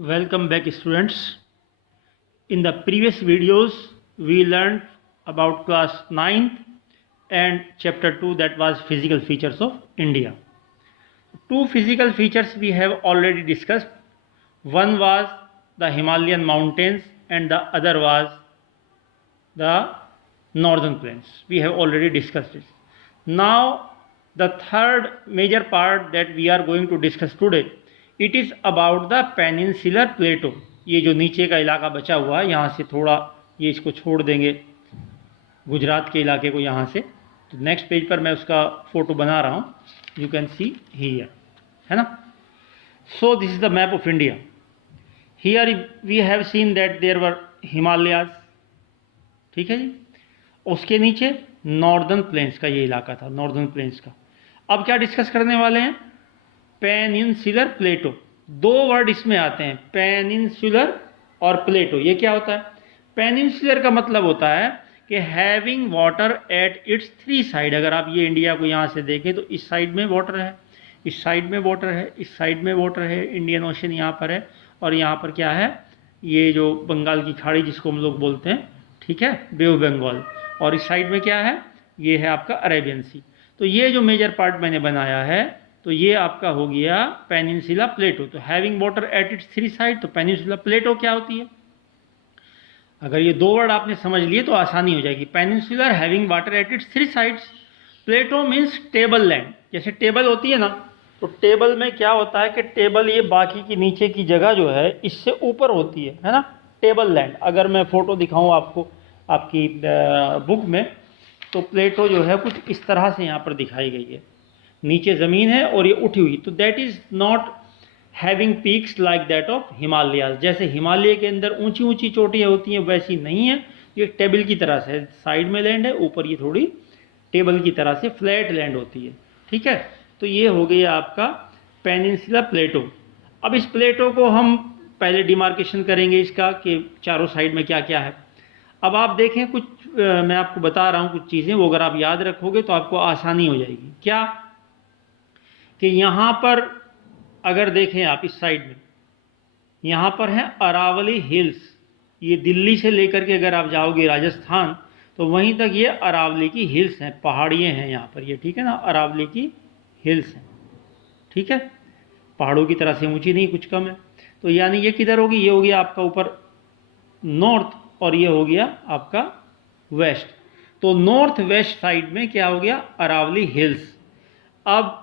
Welcome back, students. In the previous videos, we learned about class 9th and chapter 2, that was physical features of India. Two physical features we have already discussed. One was the Himalayan mountains and the other was the northern plains. We have already discussed it. Now, the third major part that we are going to discuss today, it is about the peninsular plateau. ये जो नीचे का इलाका बचा हुआ है, यहाँ से थोड़ा ये इसको छोड़ देंगे गुजरात के इलाके को यहाँ से, तो नेक्स्ट पेज पर मैं उसका फोटो बना रहा हूँ. यू कैन सी हियर, है ना. So this is the map of India. Here we have seen that there were Himalayas. ठीक है जी. उसके नीचे नॉर्दर्न प्लेन्स का ये इलाका था, नॉर्दर्न प्लेन्स का. अब क्या डिस्कस करने वाले हैं? पेनिनसुलर प्लेटो. दो वर्ड इसमें आते हैं, पेनिनसुलर और प्लेटो. ये क्या होता है? पेनिनसुलर का मतलब होता है कि having water at its three side. अगर आप ये इंडिया को यहाँ से देखें तो इस साइड में वाटर है, इस साइड में वाटर है, इस साइड में वाटर है, इंडियन ओशन यहाँ पर है, और यहाँ पर क्या है? ये जो बंगाल की खाड़ी जिसको हम लोग बोलते हैं, ठीक है, बे ऑफ बंगाल. और इस साइड में क्या है? ये है आपका अरेबियन सी. तो ये जो मेजर पार्ट मैंने बनाया है, तो ये आपका हो गया पेनिनसुला प्लेटो. तो having water at its three side, तो पेनिनसुला प्लेटो क्या होती है? अगर ये दो वर्ड आपने समझ लिए तो आसानी हो जाएगी. Peninsular having water at its three sides. Plateau means table land. जैसे टेबल होती है ना, तो टेबल में क्या होता है कि टेबल ये बाकी की नीचे की जगह जो है इससे ऊपर होती है ना, टेबल लैंड. अगर मैं फोटो दिखाऊं आपको आपकी बुक में, तो प्लेटो जो है कुछ इस तरह से यहाँ पर दिखाई गई है. नीचे ज़मीन है और ये उठी हुई. तो that is not having peaks like that of Himalayas. जैसे हिमालय के अंदर ऊंची ऊंची चोटियाँ होती हैं, वैसी नहीं है. ये टेबल की तरह से साइड में लैंड है, ऊपर ये थोड़ी टेबल की तरह से फ्लैट लैंड होती है. ठीक है. तो ये हो गया आपका पेनिनसुला प्लेटो. अब इस प्लेटो को हम पहले डिमार्केशन करेंगे इसका कि चारों साइड में क्या क्या है. अब आप देखें कुछ मैं आपको बता रहा हूँ कुछ चीज़ें, वो अगर आप याद रखोगे तो आपको आसानी हो जाएगी. क्या कि यहाँ पर अगर देखें आप इस साइड में, यहाँ पर है अरावली हिल्स. ये दिल्ली से लेकर के अगर आप जाओगे राजस्थान, तो वहीं तक ये अरावली की हिल्स हैं, पहाड़ियाँ हैं यहाँ पर ये. ठीक है ना, अरावली की हिल्स हैं. ठीक है, पहाड़ों की तरह से ऊंची नहीं, कुछ कम है. तो यानी ये किधर होगी? ये हो गया आपका ऊपर नॉर्थ, और ये हो गया आपका वेस्ट. तो नॉर्थ वेस्ट साइड में क्या हो गया? अरावली हिल्स. अब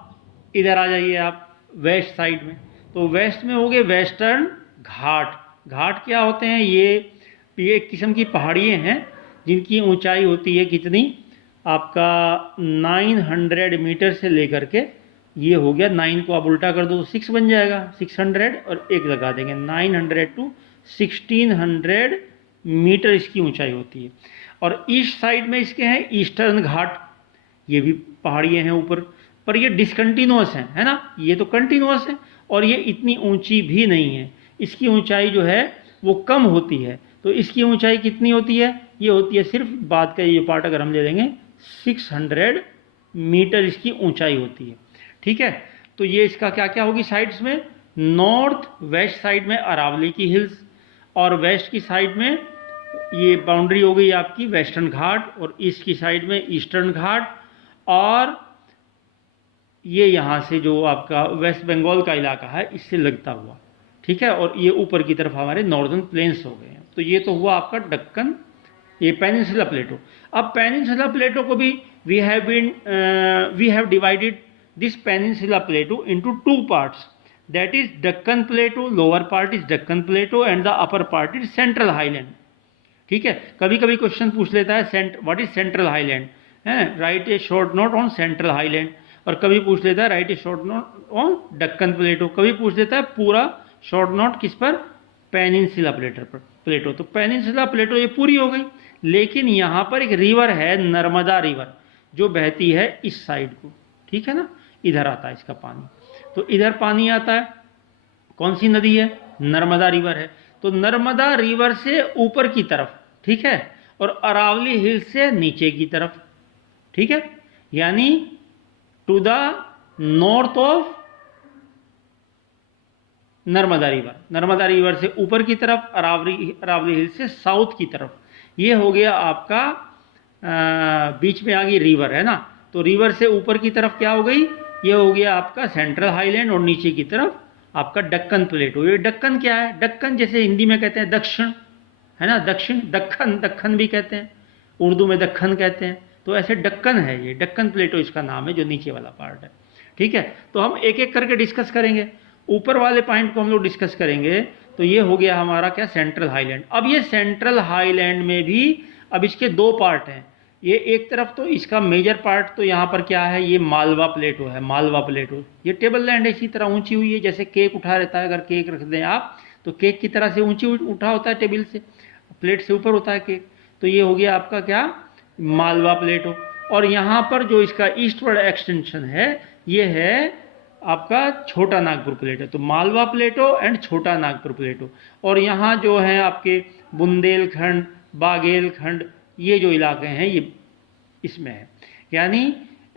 इधर आ जाइए आप वेस्ट साइड में, तो वेस्ट में हो गए वेस्टर्न घाट. घाट क्या होते हैं? ये एक किस्म की पहाड़ियाँ हैं जिनकी ऊंचाई होती है कितनी? आपका 900 मीटर से लेकर के, ये हो गया 9 को आप उल्टा कर दो तो 6 बन जाएगा, 600 और एक लगा देंगे, 900 टू 1600 मीटर इसकी ऊंचाई होती है. और ईस्ट साइड में इसके हैं ईस्टर्न घाट. ये भी पहाड़ियाँ हैं ऊपर, पर ये डिसकंटिन्यूअस हैं, है ना. ये तो कंटिन्यूअस है और ये इतनी ऊंची भी नहीं है. इसकी ऊंचाई जो है वो कम होती है. तो इसकी ऊंचाई कितनी होती है? ये होती है सिर्फ बाद का ये पार्ट अगर हम ले लेंगे 600 मीटर इसकी ऊंचाई होती है. ठीक है. तो ये इसका क्या क्या होगी साइड्स में? नॉर्थ वेस्ट साइड में अरावली की हिल्स, और वेस्ट की साइड में ये बाउंड्री हो गई आपकी वेस्टर्न घाट, और ईस्ट की साइड में ईस्टर्न घाट, और ये यहाँ से जो आपका वेस्ट बंगाल का इलाका है इससे लगता हुआ. ठीक है. और ये ऊपर की तरफ हमारे नॉर्दर्न प्लेन्स हो गए हैं. तो ये तो हुआ आपका दक्कन, ये पेनिनसुला प्लेटो. अब पेनिनसुला प्लेटो को भी we have divided this peninsula plateau into two parts. That is Deccan plateau, lower part is Deccan plateau and the upper part is central highland. ठीक है. कभी कभी क्वेश्चन पूछ लेता है व्हाट इज सेंट्रल हाईलैंड, है, write a short note on central highland. और कभी पूछ लेता है write a short note on Deccan plateau. कभी पूछ लेता है पूरा शॉर्ट नोट किस पर? पेनिनसुला प्लेटो. तो पेनिनसुला प्लेटो ये पूरी हो गई. लेकिन यहाँ पर एक रिवर है, नर्मदा रिवर, जो बहती है इस साइड को. ठीक है ना, इधर आता है इसका पानी. तो इधर पानी आता है, कौन सी नदी है? नर्मदा रिवर है. तो नर्मदा रिवर से ऊपर की तरफ, ठीक है, और अरावली हिल से नीचे की तरफ. ठीक है. यानी to the north of Narmada river, Narmada river से ऊपर की तरफ, अरावली हिल से साउथ की तरफ। ये हो गया आपका बीच में आ गई रिवर, है ना। तो रिवर से ऊपर की तरफ क्या हो गई, ये हो गया आपका सेंट्रल हाईलैंड, और नीचे की तरफ आपका दक्कन प्लेटो। ये दक्कन क्या है, दक्कन जैसे हिंदी में कहते हैं दक्षिण, है ना, दक्षिण, दक्कन, दक्कन भी कहते हैं, उर्दू में दक्कन कहते हैं। तो ऐसे दक्कन है, ये दक्कन प्लेटो इसका नाम है, जो नीचे वाला पार्ट है। ठीक है, तो हम एक एक करके डिस्कस करेंगे। ऊपर वाले पॉइंट को हम लोग डिस्कस करेंगे। तो ये हो गया हमारा क्या, सेंट्रल हाईलैंड। अब ये सेंट्रल हाईलैंड में भी अब इसके दो पार्ट हैं। ये एक तरफ तो इसका मेजर पार्ट तो यहाँ पर क्या है, ये मालवा प्लेटो है, मालवा प्लेटो। ये टेबल लैंड है, इसी तरह ऊंची हुई है, जैसे केक उठा रहता है, अगर केक रख दें आप तो केक की तरह से ऊंची उठा होता है, टेबल से, प्लेट से ऊपर होता है केक। तो ये हो गया आपका क्या, मालवा प्लेटो। और यहाँ पर जो इसका ईस्टवर्ड एक्सटेंशन है, ये है आपका छोटा नागपुर प्लेटो। तो मालवा प्लेटो एंड छोटा नागपुर प्लेटो। और यहाँ जो है आपके बुंदेलखंड, बाघेलखंड, ये जो इलाके हैं ये इसमें है। यानी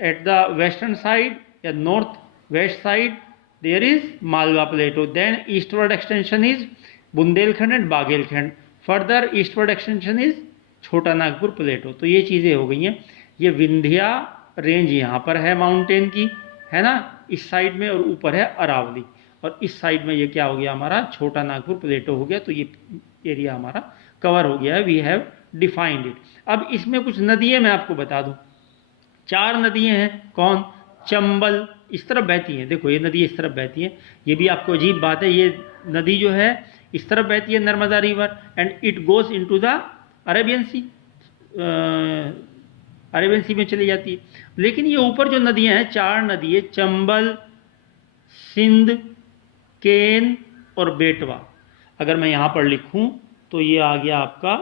एट द वेस्टर्न साइड या north west side there is Malwa plateau, then eastward extension is Bundelkhand and Baghelkhand, further eastward extension is Chota Nagpur प्लेटो। तो ये चीज़ें हो गई हैं। ये विंध्या रेंज यहाँ पर है माउंटेन की, है ना, इस साइड में, और ऊपर है अरावली, और इस साइड में ये क्या हो गया हमारा, छोटा नागपुर प्लेटो हो गया। तो ये एरिया हमारा कवर हो गया है, वी हैव डिफाइंड इट। अब इसमें कुछ नदियाँ मैं आपको बता दूं। 4 नदियाँ हैं, कौन, चंबल इस तरफ बहती हैं, देखो ये नदी इस तरफ बहती है। ये भी आपको अजीब बात है, ये नदी जो है इस तरफ बहती है, Narmada river, and it goes into the Arabian sea, Arabian sea में चली जाती है। लेकिन ये ऊपर जो नदियाँ हैं, 4 नदी है, चंबल, सिंध, केन और बेटवा। अगर मैं यहाँ पर लिखूँ तो ये आ गया आपका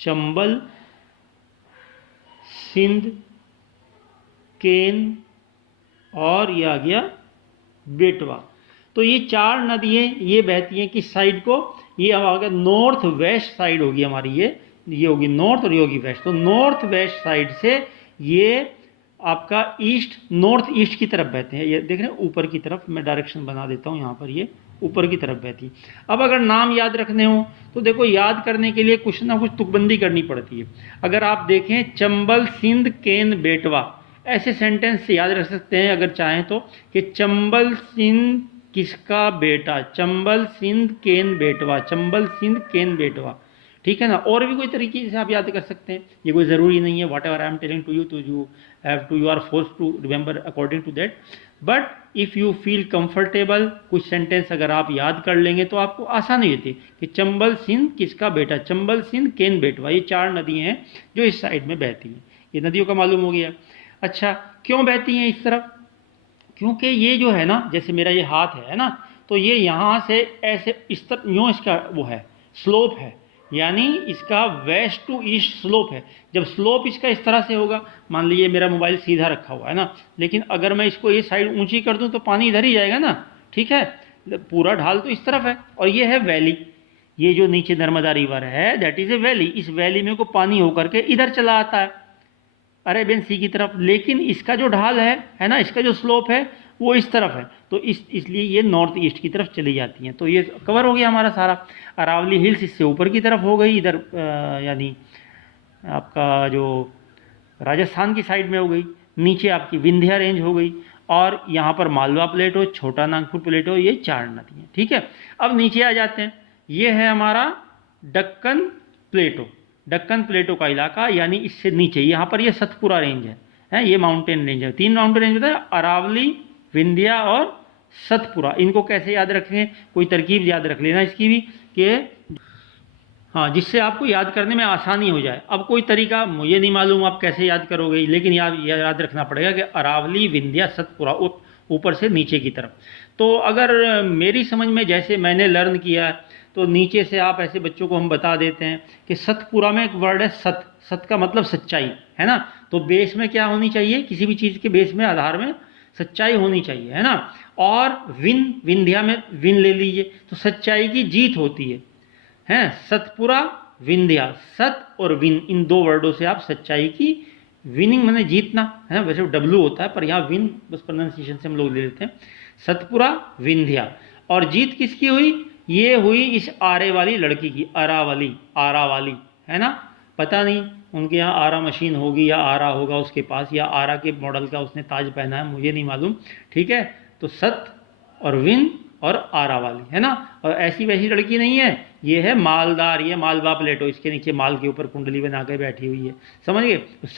चंबल, सिंध, केन और ये आ गया बेटवा। तो ये 4 नदियाँ ये बहती हैं किस साइड को, ये आ गया नॉर्थ वेस्ट साइड होगी हमारी, ये होगी नॉर्थ और ये होगी वेस्ट। तो नॉर्थ वेस्ट साइड से ये आपका ईस्ट, नॉर्थ ईस्ट की तरफ बहते हैं। ये देख रहे हैं ऊपर की तरफ, मैं डायरेक्शन बना देता हूँ यहाँ पर, ये ऊपर की तरफ बहती है। अब अगर नाम याद रखने हो तो देखो, याद करने के लिए कुछ ना कुछ तुकबंदी करनी पड़ती है। अगर आप देखें चंबल, सिंध, केन, बेटवा, ऐसे सेंटेंस से याद रख सकते हैं अगर चाहें तो, कि चंबल सिंध किसका बेटा, चंबल सिंध केन बेटवा, चंबल सिंध केन बेटवा। ठीक है ना। और भी कोई तरीके से आप याद कर सकते हैं, ये कोई ज़रूरी नहीं है। Whatever I am telling to you, तो you are force to remember according to that. But if you feel comfortable, कुछ सेंटेंस अगर आप याद कर लेंगे तो आपको आसानी होती है कि चंबल सिंध किसका बेटा, चंबल सिंध केन बेटवा। ये 4 नदियाँ हैं जो इस साइड में बहती हैं। ये नदियों का मालूम हो गया। अच्छा, क्यों बहती हैं इस तरफ, क्योंकि ये जो है ना, जैसे मेरा ये हाथ है ना, तो ये यहाँ से ऐसे इस तरफ यूँ इसका वो है, स्लोप है, यानी इसका वेस्ट टू ईस्ट स्लोप है। जब स्लोप इसका इस तरह से होगा, मान लीजिए मेरा मोबाइल सीधा रखा हुआ है ना, लेकिन अगर मैं इसको ये साइड ऊंची कर दूं तो पानी इधर ही जाएगा ना। ठीक है, पूरा ढाल तो इस तरफ है, और ये है वैली। ये जो नीचे नर्मदा रिवर है, दैट इज ए वैली। इस वैली में को पानी होकर के इधर चला आता है अरेबियन सी की तरफ, लेकिन इसका जो ढाल है ना, इसका जो स्लोप है वो इस तरफ है। तो इसलिए ये नॉर्थ ईस्ट की तरफ चली जाती हैं। तो ये कवर हो गया हमारा सारा। अरावली हिल्स इससे ऊपर की तरफ हो गई, इधर यानी आपका जो राजस्थान की साइड में हो गई। नीचे आपकी विंध्या रेंज हो गई, और यहाँ पर मालवा प्लेटो, छोटा नागपुर प्लेटो, ये 4 नदियाँ। ठीक है, अब नीचे आ जाते हैं। ये है हमारा दक्कन प्लेटो, दक्कन प्लेटो का इलाका, यानी इससे नीचे यहाँ पर ये सतपुरा रेंज है, ये माउंटेन रेंज है। 3 माउंटेन रेंज होता है, अरावली, विंध्या और सतपुरा। इनको कैसे याद रखें, कोई तरकीब याद रख लेना इसकी भी, कि हाँ, जिससे आपको याद करने में आसानी हो जाए। अब कोई तरीका मुझे नहीं मालूम आप कैसे याद करोगे, लेकिन याद रखना पड़ेगा कि अरावली, विंध्या, सतपुरा, ऊपर से नीचे की तरफ। तो अगर मेरी समझ में जैसे मैंने लर्न किया, तो नीचे से आप ऐसे बच्चों को हम बता देते हैं कि सतपुरा में एक वर्ड है सत, सत का मतलब सच्चाई, है ना। तो बेस में क्या होनी चाहिए, किसी भी चीज़ के बेस में, आधार में सच्चाई होनी चाहिए, है ना। और विंध्या में विन ले लीजिए, तो सच्चाई की जीत होती है। सतपुरा, विंध्या, सत और विन, इन 2 वर्डों से आप सच्चाई की, विनिंग मैंने जीतना है, वैसे डब्लू होता है पर यहाँ विन बस प्रोनाउंसिएशन से हम लोग ले लेते हैं। सतपुरा, विंध्या। और जीत किसकी हुई? ये हुई इस आरे वाली लड़की की, आरा वाली, है ना। पता नहीं उनके यहाँ आरा मशीन होगी या आरा होगा उसके पास, या आरा के मॉडल का उसने ताज पहना है, मुझे नहीं मालूम, ठीक है। तो सत और विन और आरा वाली, है ना। और ऐसी वैसी लड़की नहीं है, ये है मालदार, ये मालवा प्लेटो, इसके नीचे माल के ऊपर कुंडली बना के बैठी हुई है, समझ गए। तो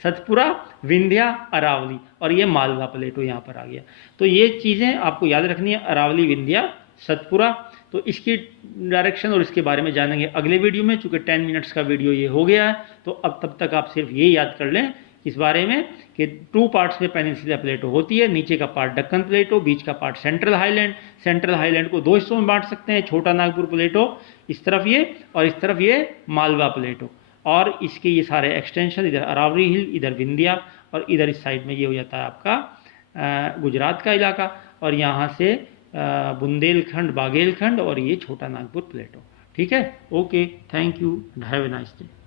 सतपुरा, विंध्या, अरावली, और ये मालवा प्लेटो यहाँ पर आ गया। तो ये चीज़ें आपको याद रखनी है, अरावली, विंध्या, सतपुरा। तो इसकी डायरेक्शन और इसके बारे में जानेंगे अगले वीडियो में, चूँकि 10 मिनट्स का वीडियो ये हो गया है। तो अब तब तक आप सिर्फ ये याद कर लें इस बारे में कि 2 पार्ट्स में पेनिनसुला प्लेटो होती है। नीचे का पार्ट दक्कन प्लेटो, बीच का part central highland. Central highland को 2 हिस्सों में बांट सकते हैं, छोटा नागपुर प्लेटो इस तरफ ये, और इस तरफ ये मालवा प्लेटो। और इसके ये सारे एक्सटेंशन, इधर अरावली हिल, इधर विंध्या, और इधर इस साइड में ये हो जाता है आपका गुजरात का इलाका, और यहाँ से बुंदेलखंड, बाघेलखंड, और ये छोटा नागपुर प्लेटो। ठीक है, okay, thank you and have a nice day.